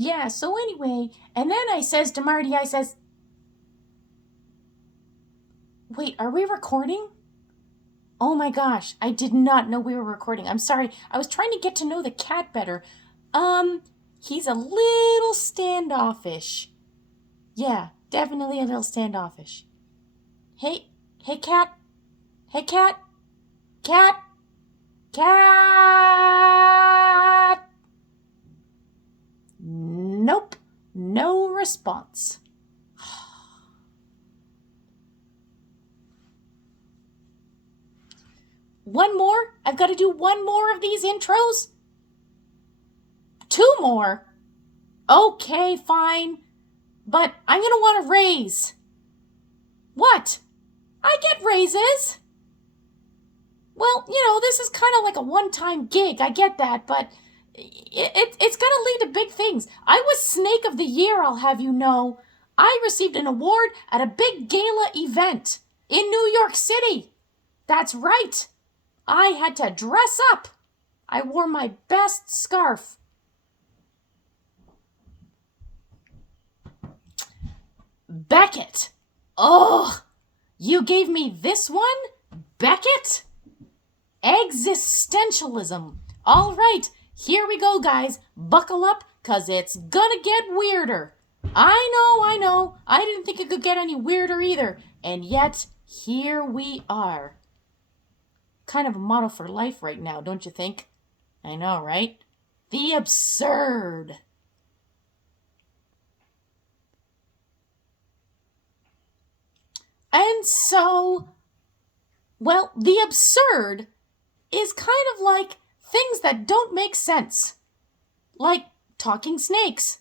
Yeah, so anyway, and then I says to Marty, I says, wait, are we recording? Oh my gosh, I did not know we were recording. I'm sorry. I was trying to get to know the cat better. Um, he's a little standoffish. Yeah, definitely a little standoffish. Hey, hey cat. Hey cat. Cat. Cat. Nope. No response. One more? I've got to do one more of these intros? Two more? Okay, fine. But I'm going to want a raise. What? I get raises. Well, this is kind of like a one-time gig. I get that, but it's going to lead to big things. I was Snake of the Year, I'll have you know. I received an award at a big gala event in New York City. That's right. I had to dress up. I wore my best scarf. Beckett. Oh, you gave me this one? Beckett? Existentialism. All right, here we go, guys. Buckle up, because it's gonna get weirder. I know. I didn't think it could get any weirder either. And yet, here we are. Kind of a motto for life right now, don't you think? I know, right? The absurd. And so, well, the absurd is kind of like things that don't make sense. Like talking snakes.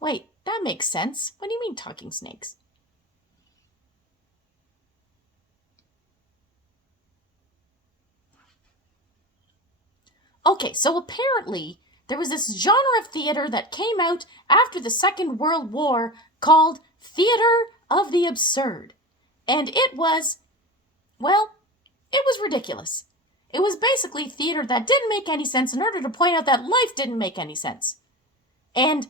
Wait, that makes sense. What do you mean talking snakes? Okay, so apparently there was this genre of theater that came out after the Second World War called Theater of the Absurd. And it was, well, it was ridiculous. It was basically theater that didn't make any sense in order to point out that life didn't make any sense. And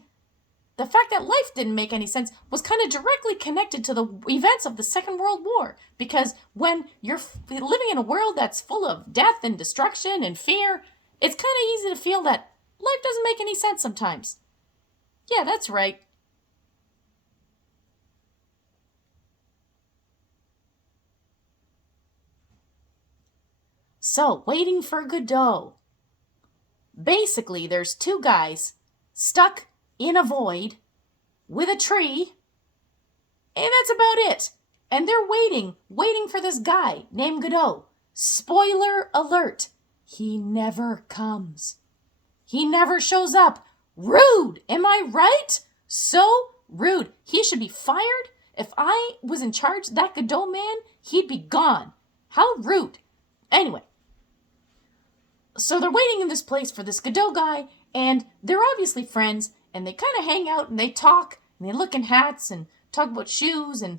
the fact that life didn't make any sense was kind of directly connected to the events of the Second World War. Because when you're living in a world that's full of death and destruction and fear, it's kind of easy to feel that life doesn't make any sense sometimes. Yeah, that's right. So, waiting for Godot. Basically, there's two guys stuck in a void with a tree, and that's about it. And they're waiting for this guy named Godot. Spoiler alert, he never comes. He never shows up. Rude, am I right? So rude. He should be fired. If I was in charge, that Godot man, he'd be gone. How rude. Anyway, so they're waiting in this place for this Godot guy, and they're obviously friends, and they kind of hang out and they talk, and they look in hats and talk about shoes, and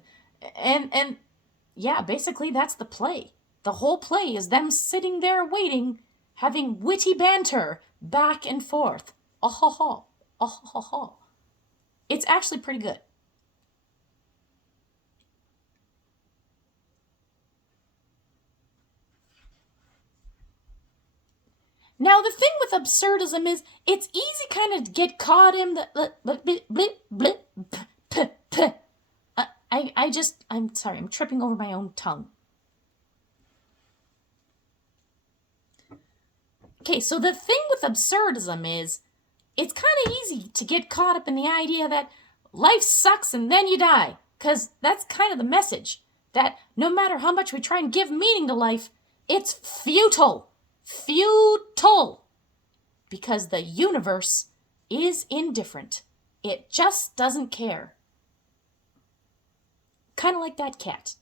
yeah, basically that's the play. The whole play is them sitting there waiting, having witty banter back and forth. Oh ho ho, oh ho ho. It's actually pretty good. Now, the thing with absurdism is it's easy kind of to get caught in the I'm sorry, I'm tripping over my own tongue. Okay, so the thing with absurdism is it's kind of easy to get caught up in the idea that life sucks and then you die, because that's kind of the message, that no matter how much we try and give meaning to life, it's futile. Futile. Because the universe is indifferent. It just doesn't care. Kind of like that cat.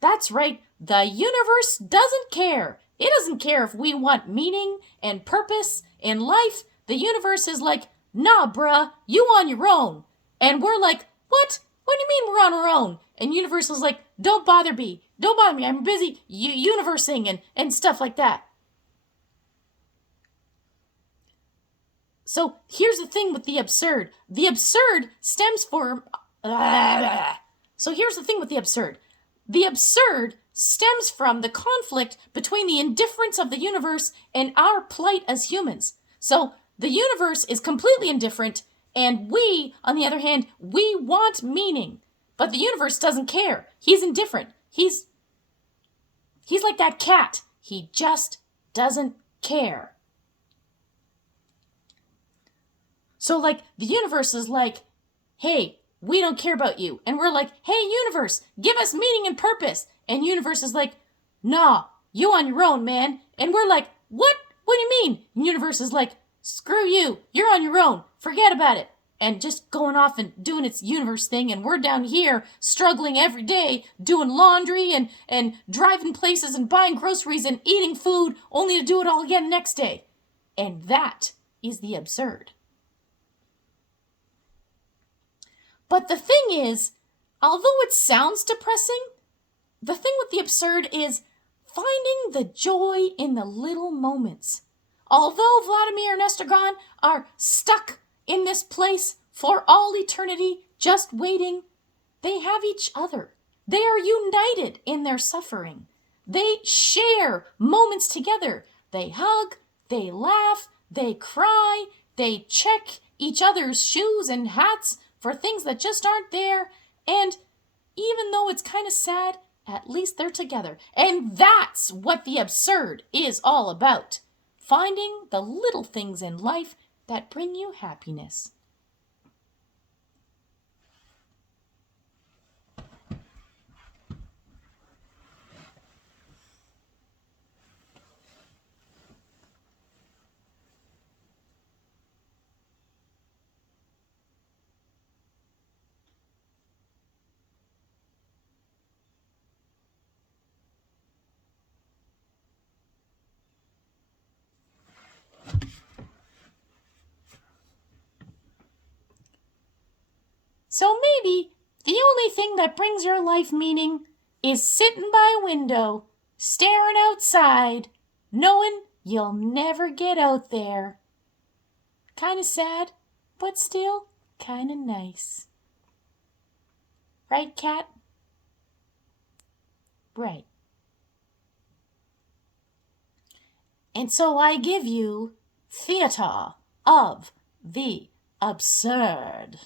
That's right, the universe doesn't care. It doesn't care if we want meaning and purpose in life. The universe is like, nah, bruh, you on your own. And we're like, what? What do you mean we're on our own? And universe is like, don't bother me. Don't bother me. I'm busy universing and stuff like that. So here's the thing with the absurd. The absurd stems from. So here's the thing with the absurd. The absurd stems from the conflict between the indifference of the universe and our plight as humans. So the universe is completely indifferent, and we, on the other hand, we want meaning. But the universe doesn't care. He's indifferent. He's like that cat. He just doesn't care. So, like, the universe is like, hey, we don't care about you. And we're like, hey, universe, give us meaning and purpose. And universe is like, nah, you on your own, man. And we're like, what? What do you mean? And universe is like, screw you. You're on your own. Forget about it. And just going off and doing its universe thing. And we're down here struggling every day, doing laundry and driving places and buying groceries and eating food, only to do it all again next day. And that is the absurd. But the thing is, although it sounds depressing, the thing with the absurd is finding the joy in the little moments. Although Vladimir and Estragon are stuck in this place for all eternity, just waiting, they have each other. They are united in their suffering. They share moments together. They hug, they laugh, they cry, they check each other's shoes and hats for things that just aren't there. And even though it's kind of sad, at least they're together. And that's what the absurd is all about. Finding the little things in life that bring you happiness. So maybe the only thing that brings your life meaning is sitting by a window, staring outside, knowing you'll never get out there. Kind of sad, but still kind of nice. Right, Cat? Right. And so I give you Theater of the Absurd.